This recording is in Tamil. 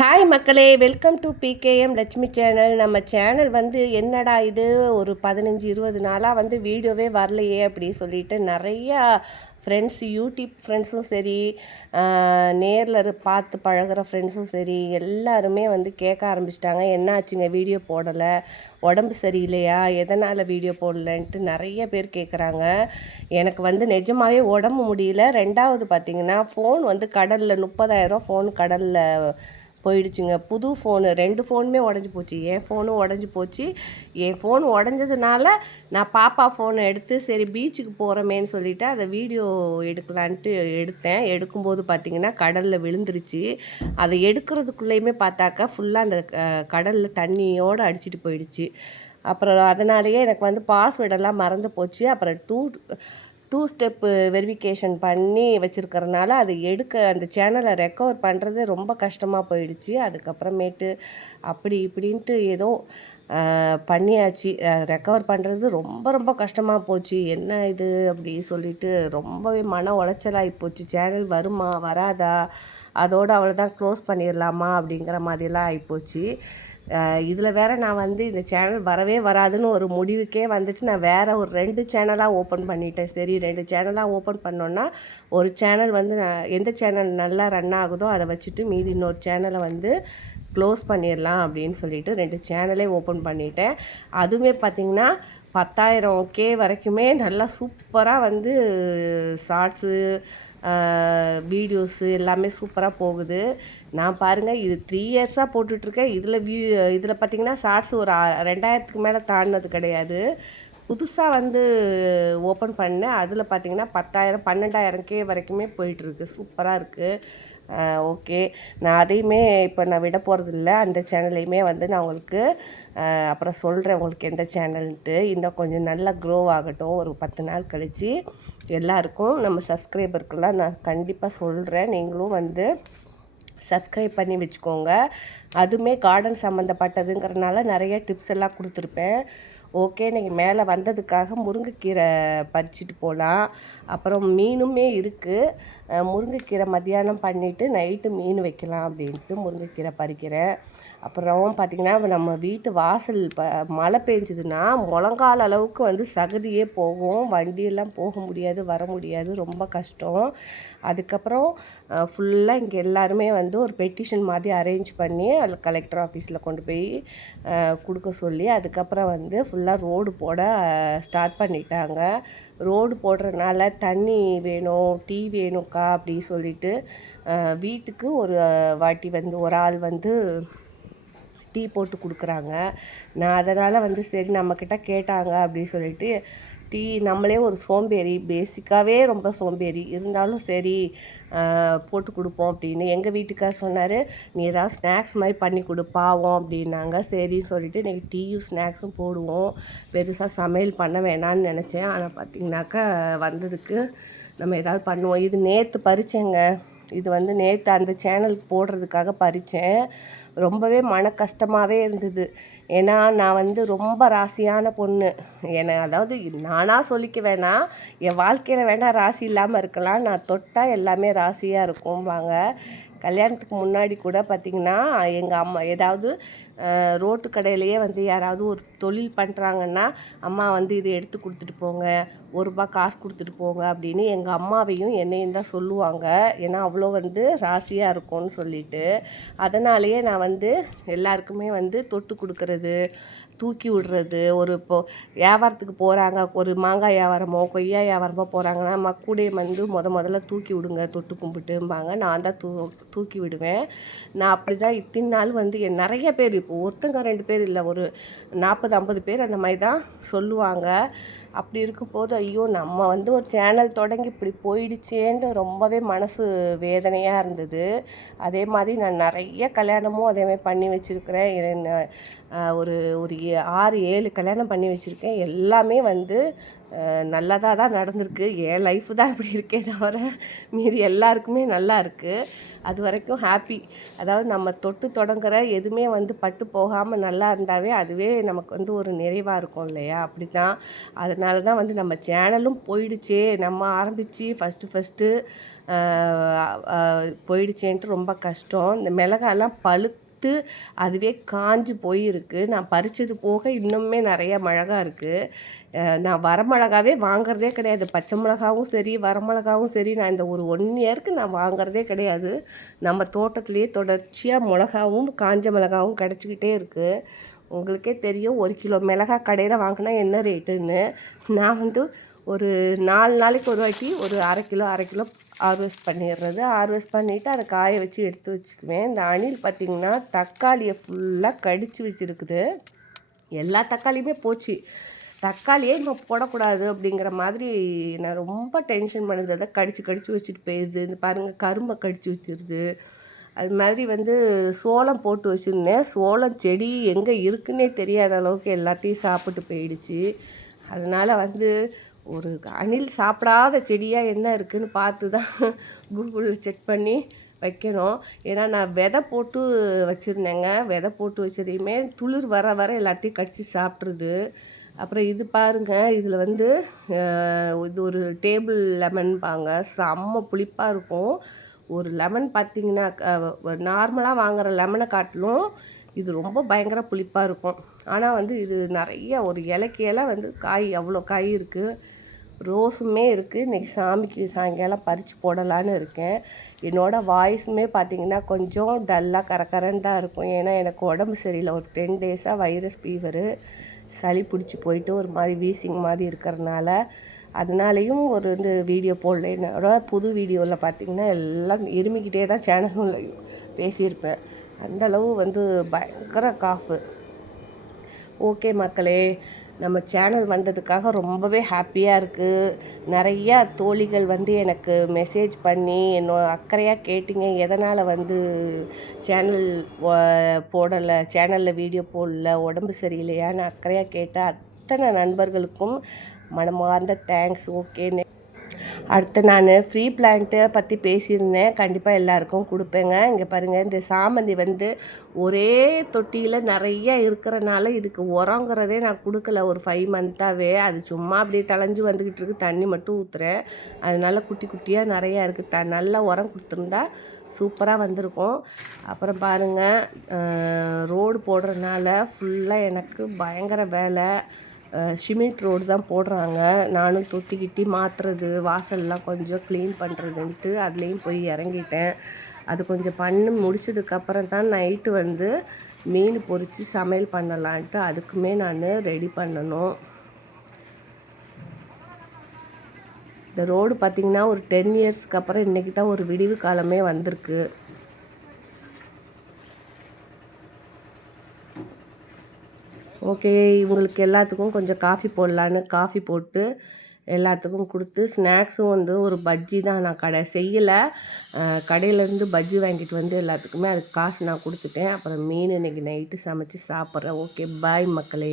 ஹாய் மக்களே, welcome to PKM Lakshmi channel. நம்ம சேனல் வந்து என்னடா இது ஒரு 15-20 நாளாக வந்து வீடியோவே வரலையே அப்படி சொல்லிட்டு நிறையா ஃப்ரெண்ட்ஸ், யூடியூப் ஃப்ரெண்ட்ஸும் சரி, நேரில் பார்த்து பழகிற ஃப்ரெண்ட்ஸும் சரி, எல்லாருமே வந்து கேட்க ஆரம்பிச்சிட்டாங்க. என்ன ஆச்சுங்க வீடியோ போடலை, உடம்பு சரியில்லையா, எதனால் வீடியோ போடலன்ட்டு நிறைய பேர் கேட்குறாங்க. எனக்கு வந்து நிஜமாகவே உடம்பு முடியல. ரெண்டாவது பார்த்திங்கன்னா ஃபோன் வந்து கடலில் 30,000 ஃபோன் கடலில் போயிடுச்சுங்க. புது ஃபோனு 2 ஃபோனுமே உடஞ்சி போச்சு. என் ஃபோனும் உடஞ்சி போச்சு. என் ஃபோன் உடஞ்சதுனால நான் பாப்பா ஃபோனை எடுத்து சரி பீச்சுக்கு போகிறோமேன்னு சொல்லிவிட்டு அதை வீடியோ எடுக்கலான்ட்டு எடுத்தேன். எடுக்கும்போது பார்த்திங்கன்னா கடலில் விழுந்துருச்சு. அதை எடுக்கிறதுக்குள்ளேயுமே பார்த்தாக்கா ஃபுல்லாக அந்த கடலில் தண்ணியோடு அடிச்சிட்டு போயிடுச்சு. அப்புறம் அதனாலேயே எனக்கு வந்து பாஸ்வேர்டெல்லாம் மறந்து போச்சு. அப்புறம் டூ ஸ்டெப்பு வெரிஃபிகேஷன் பண்ணி வச்சுருக்கறனால அது எடுக்க அந்த சேனலை ரெக்கவர் பண்ணுறது ரொம்ப கஷ்டமாக போயிடுச்சு. அதுக்கப்புறமேட்டு அப்படி இப்படின்ட்டு ஏதோ பண்ணியாச்சு. ரெக்கவர் பண்ணுறது ரொம்ப ரொம்ப கஷ்டமாக போச்சு. என்ன இது அப்படி சொல்லிட்டு ரொம்பவே மன உளைச்சலாகி போச்சு. சேனல் வருமா வராதா, அதோடு அவ்வளோதான் க்ளோஸ் பண்ணிடலாமா அப்படிங்கிற மாதிரிலாம் ஆகிப்போச்சு. இதில் வேறு நான் வந்து இந்த சேனல் வரவே வராதுன்னு ஒரு முடிவுக்கே வந்துட்டு நான் வேறு ஒரு 2 சேனலாக ஓப்பன் பண்ணிட்டேன். சரி 2 சேனலாக ஓப்பன் பண்ணோன்னா ஒரு சேனல் வந்து எந்த சேனல் நல்லா ரன் ஆகுதோ அதை வச்சுட்டு மீதி இன்னொரு சேனலை வந்து க்ளோஸ் பண்ணிடலாம் அப்படின்னு சொல்லிட்டு 2 சேனலே ஓப்பன் பண்ணிட்டேன். அதுவுமே பார்த்திங்கன்னா 10,000K வரைக்குமே நல்லா சூப்பராக வந்து ஷார்ட்ஸு, வீடியோஸு எல்லாமே சூப்பராக போகுது. நான் பாருங்கள் இது 3 இயர்ஸாக போட்டுட்ருக்கேன். இதில் பார்த்திங்கன்னா ஷார்ட்ஸ் ஒரு 2,000க்கு மேலே தாண்டினது கிடையாது. புதுசாக வந்து ஓப்பன் பண்ணேன். அதில் பார்த்திங்கன்னா 10,000 12,000K வரைக்குமே போயிட்டுருக்கு. சூப்பராக இருக்குது. ஓகே, நான் அதையுமே இப்போ நான் விட போகிறதில்ல. அந்த சேனலையுமே வந்து நான் உங்களுக்கு அப்புறம் சொல்கிறேன் உங்களுக்கு எந்த சேனல்ன்ட்டு. இன்னும் கொஞ்சம் நல்லா க்ரோ ஆகட்டும். ஒரு 10 நாள் கழித்து எல்லாருக்கும் நம்ம சப்ஸ்கிரைபருக்கெல்லாம் நான் கண்டிப்பாக சொல்கிறேன். நீங்களும் வந்து சப்ஸ்கிரைப் பண்ணி வச்சுக்கோங்க. அதுவுமே கார்டன் சம்மந்தப்பட்டதுங்கிறதுனால நிறைய டிப்ஸ் எல்லாம் கொடுத்துருப்பேன். ஓகே, நீங்கள் மேலே வந்ததுக்காக முருங்கைக்கீரை பறிச்சுட்டு போகலாம். அப்புறம் மீனுமே இருக்குது. முருங்கைக்கீரை மத்தியானம் பண்ணிவிட்டு நைட்டு மீன் வைக்கலாம் அப்படின்ட்டு முருங்கைக்கீரை பறிக்கிறேன். அப்புறம் பார்த்திங்கன்னா நம்ம வீட்டு வாசல் மழை பெஞ்சதுன்னா முழங்கால் அளவுக்கு வந்து சகதியே போகும். வண்டியெல்லாம் போக முடியாது, வர முடியாது, ரொம்ப கஷ்டம். அதுக்கப்புறம் ஃபுல்லாக இங்கே எல்லாருமே வந்து ஒரு பெட்டிஷன் மாதிரி அரேஞ்ச் பண்ணி அதில் கலெக்டர் ஆஃபீஸில் கொண்டு போய் கொடுக்க சொல்லி அதுக்கப்புறம் வந்து ஃபுல்லாக ரோடு போட ஸ்டார்ட் பண்ணிட்டாங்க. ரோடு போடுறதுனால தண்ணி வேணும், டீ வேணும்க்கா அப்படி சொல்லிட்டு வீட்டுக்கு ஒரு வாட்டி வந்து ஒரு ஆள் வந்து டீ போட்டு கொடுக்குறாங்க. நான் அதனால் வந்து சரி நம்மக்கிட்ட கேட்டாங்க அப்படின்னு சொல்லிட்டு டீ நம்மளே ஒரு சோம்பேறி, பேசிக்காகவே ரொம்ப சோம்பேறி இருந்தாலும் சரி போட்டு கொடுப்போம் அப்படின்னு எங்கள் வீட்டுக்கார் சொன்னார், நீ ஏதாவது ஸ்நாக்ஸ் மாதிரி பண்ணி கொடு பாவம் அப்படின்னாங்க. சரின்னு சொல்லிவிட்டு இன்றைக்கி டீயும் ஸ்நாக்ஸும் போடுவோம். பெருசாக சமையல் பண்ண வேணான்னு நினச்சேன். ஆனால் பார்த்திங்கனாக்கா வந்ததுக்கு நம்ம ஏதாவது பண்ணுவோம். இது நேற்று பறிச்சேங்க. இது வந்து நேற்று அந்த சேனலுக்கு போடுறதுக்காக பறித்தேன். ரொம்பவே மன கஷ்டமாகவே இருந்தது. ஏன்னா நான் வந்து ரொம்ப ராசியான பொண்ணு. அதாவது நானாக சொல்லிக்க வேணாம், என் வாழ்க்கையில் வேணால் ராசி இல்லாமல் இருக்கலாம், நான் தொட்டால் எல்லாமே ராசியாக இருக்கும்பாங்க. கல்யாணத்துக்கு முன்னாடி கூட பார்த்திங்கன்னா எங்கள் அம்மா ஏதாவது ரோட்டு கடையிலையே வந்து யாராவது ஒரு தொழில் பண்ணுறாங்கன்னா, அம்மா வந்து இதை எடுத்து கொடுத்துட்டு போங்க, ₹1 காசு கொடுத்துட்டு போங்க அப்படின்னு எங்கள் அம்மாவையும் என்னையும் தான் சொல்லுவாங்க. ஏன்னா அவ்வளோ வந்து ராசியாக இருக்கும்னு சொல்லிட்டு. அதனாலேயே நான் வந்து எல்லாருக்குமே வந்து தொட்டு கொடுக்கறது, தூக்கி விடுறது. இப்போது வியாபாரத்துக்கு போகிறாங்க, ஒரு மாங்காய் வியாபாரமோ கொய்யா வியாபாரமோ போகிறாங்கன்னா கூடையை வந்து முதல்ல தூக்கி விடுங்க தொட்டு கும்பிட்டும்பாங்க. நான் தான் தூக்கி விடுவேன். நான் அப்படி தான் இத்தனை நாள் வந்து நிறைய பேர், இப்போ ஒருத்தங்க 2 பேர் இல்லை, ஒரு 40-50 பேர் அந்த மாதிரி தான் சொல்லுவாங்க. அப்படி இருக்கும்போது ஐயோ நம்ம வந்து ஒரு சேனல் தொடங்கி இப்படி போயிடுச்சேன்னு ரொம்பவே மனசு வேதனையாக இருந்தது. அதே மாதிரி நான் நிறைய கல்யாணமும் அதேமாதிரி பண்ணி வச்சுருக்கிறேன். ஒரு ஒரு 6-7 கல்யாணம் பண்ணி வச்சுருக்கேன். எல்லாமே வந்து நல்லதாக தான் நடந்திருக்கு. என் லைஃப் தான் இப்படி இருக்கே தவிர மீதி எல்லாருக்குமே நல்லா இருக்குது. அது வரைக்கும் ஹாப்பி. அதாவது நம்ம தொட்டு தொடங்குற எதுவுமே வந்து பட்டு போகாமல் நல்லா இருந்தாவே அதுவே நமக்கு வந்து ஒரு நிறைவாக இருக்கும் இல்லையா? அப்படி தான். அதனால தான் வந்து நம்ம சேனலும் போயிடுச்சே, நம்ம ஆரம்பித்து ஃபஸ்ட்டு போயிடுச்சேன்ட்டு ரொம்ப கஷ்டம். இந்த மிளகாலாம் அதுவே காஞ்சு போயிருக்கு. நான் பறித்தது போக இன்னுமே நிறைய மிளகா இருக்குது. நான் வரமிளகாவே வாங்குறதே கிடையாது. பச்சை மிளகாவும் சரி, வரமிளகாவும் சரி, நான் இந்த ஒரு 1 இயருக்கு நான் வாங்குறதே கிடையாது. நம்ம தோட்டத்துலேயே தொடர்ச்சியாக மிளகாவும் காஞ்ச மிளகாவும் கிடச்சிக்கிட்டே இருக்குது. உங்களுக்கே தெரியும் 1 கிலோ மிளகா கடையில் வாங்கினா என்ன ரேட்டுன்னு. நான் வந்து ஒரு 4 நாளைக்கு ஒரு வாட்டி ஒரு அரை கிலோ ஹார்வெஸ்ட் பண்ணிடுறது. ஹார்வெஸ்ட் பண்ணிவிட்டு அதை காய வச்சு எடுத்து வச்சுக்குவேன். இந்த அணில் பார்த்திங்கன்னா தக்காளியை ஃபுல்லாக கடித்து வச்சுருக்குது. எல்லா தக்காளியுமே போச்சு. தக்காளியே நம்ம போடக்கூடாது அப்படிங்கிற மாதிரி நான் ரொம்ப டென்ஷன் பண்ணுது. அதை கடிச்சு வச்சுட்டு போயிடுது. இந்த பாருங்கள், கரும்பை கடிச்சு வச்சிருது. அது மாதிரி வந்து சோளம் போட்டு வச்சுருந்தேன். சோளம் செடி எங்கே இருக்குன்னே தெரியாத அளவுக்கு எல்லாத்தையும் சாப்பிட்டு போயிடுச்சு. அதனால் வந்து ஒரு அணில் சாப்பிடாத செடியாக என்ன இருக்குதுன்னு பார்த்து தான் கூகுளில் செக் பண்ணி வைக்கணும். ஏன்னா நான் விதை போட்டு வச்சுருந்தேங்க. விதை போட்டு வச்சதையுமே துளிர் வர எல்லாத்தையும் கடிச்சு சாப்பிட்ருது. அப்புறம் இது பாருங்கள், இதில் வந்து இது ஒரு டேபிள் லெமன்பாங்க. செம்ம புளிப்பாக இருக்கும். ஒரு லெமன் பார்த்திங்கன்னா நார்மலாக வாங்குகிற லெமனை காட்டிலும் இது ரொம்ப பயங்கர புளிப்பாக இருக்கும். ஆனால் வந்து இது நிறைய ஒரு இலைக்கு வந்து காய், அவ்வளோ காய் இருக்குது. ரோஸுமே இருக்குது. இன்றைக்கி சாமிக்கு சாயங்காலம் பறித்து போடலான்னு இருக்கேன். என்னோடய வாய்ஸுமே பார்த்திங்கன்னா கொஞ்சம் டல்லாக கரகரன்னு தான் இருக்கும். ஏன்னா எனக்கு உடம்பு சரியில்லை. ஒரு 10 டேஸாக வைரஸ் ஃபீவரு, சளி பிடிச்சி போயிட்டு ஒரு மாதிரி வீசிங் மாதிரி இருக்கிறனால அதனாலேயும் ஒரு வந்து வீடியோ போடல. என்னோட புது வீடியோவில் பார்த்திங்கன்னா எல்லாம் இருமிக்கிட்டே தான் சேனலில் பேசியிருப்பேன். அந்தளவு வந்து பயங்கர காஃபு. ஓகே மக்களே, நம்ம சேனல் வந்ததுக்காக ரொம்பவே ஹாப்பியாக இருக்குது. நிறையா தோழிகள் வந்து எனக்கு மெசேஜ் பண்ணி அக்கறையாக கேட்டிங்க, எதனால் வந்து சேனல் போடலை, சேனலில் வீடியோ போடல, உடம்பு சரியில்லையான்னு அக்கறையாக கேட்ட அத்தனை நண்பர்களுக்கும் மனமார்ந்த தேங்க்ஸ். ஓகே, அடுத்து நான் ஃப்ரீ பிளான்ட்டை பற்றி பேசியிருந்தேன். கண்டிப்பாக எல்லாருக்கும் கொடுப்பேங்க. இங்கே பாருங்கள், இந்த சாமந்தி வந்து ஒரே தொட்டியில் நிறைய இருக்கிறனால இதுக்கு உரங்கிறதே நான் கொடுக்கல. ஒரு 5 மந்த்தாகவே அது சும்மா அப்படியே தளைஞ்சு வந்துக்கிட்டு இருக்குது. தண்ணி மட்டும் ஊற்றுறேன். அதனால குட்டி குட்டியாக நிறையா இருக்குது. நல்லா உரம் கொடுத்துருந்தா சூப்பராக வந்திருக்கும். அப்புறம் பாருங்கள், ரோடு போடுறதுனால ஃபுல்லாக எனக்கு பயங்கர வேலை. சிமெண்ட் ரோடு தான் போடுறாங்க. நானும் தொட்டி கிட்டி மாற்றுறது, வாசல்லாம் கொஞ்சம் க்ளீன் பண்ணுறதுன்ட்டு அதுலேயும் போய் இறங்கிட்டேன். அது கொஞ்சம் பண்ணி முடிச்சதுக்கப்புறம் தான் நைட்டு வந்து மீன் பொரித்து சமையல் பண்ணலான்ட்டு அதுக்குமே நான் ரெடி பண்ணணும். இந்த ரோடு பார்த்திங்கன்னா ஒரு 10 இயர்ஸ்க்கு அப்புறம் இன்றைக்கி தான் ஒரு விடிவு காலமே வந்திருக்கு. ஓகே, இவங்களுக்கு எல்லாத்துக்கும் கொஞ்சம் காஃபி போடலான்னு காஃபி போட்டு எல்லாத்துக்கும் கொடுத்து, ஸ்நாக்ஸும் வந்து ஒரு பஜ்ஜி தான் நான் செய்யலை. கடையிலேருந்து பஜ்ஜி வாங்கிட்டு வந்து எல்லாத்துக்குமே அதுக்கு காசு நான் கொடுத்துட்டேன். அப்புறம் மீன் இன்றைக்கி நைட்டு சமைச்சு சாப்பிட்றேன். ஓகே, பாய் மக்களே.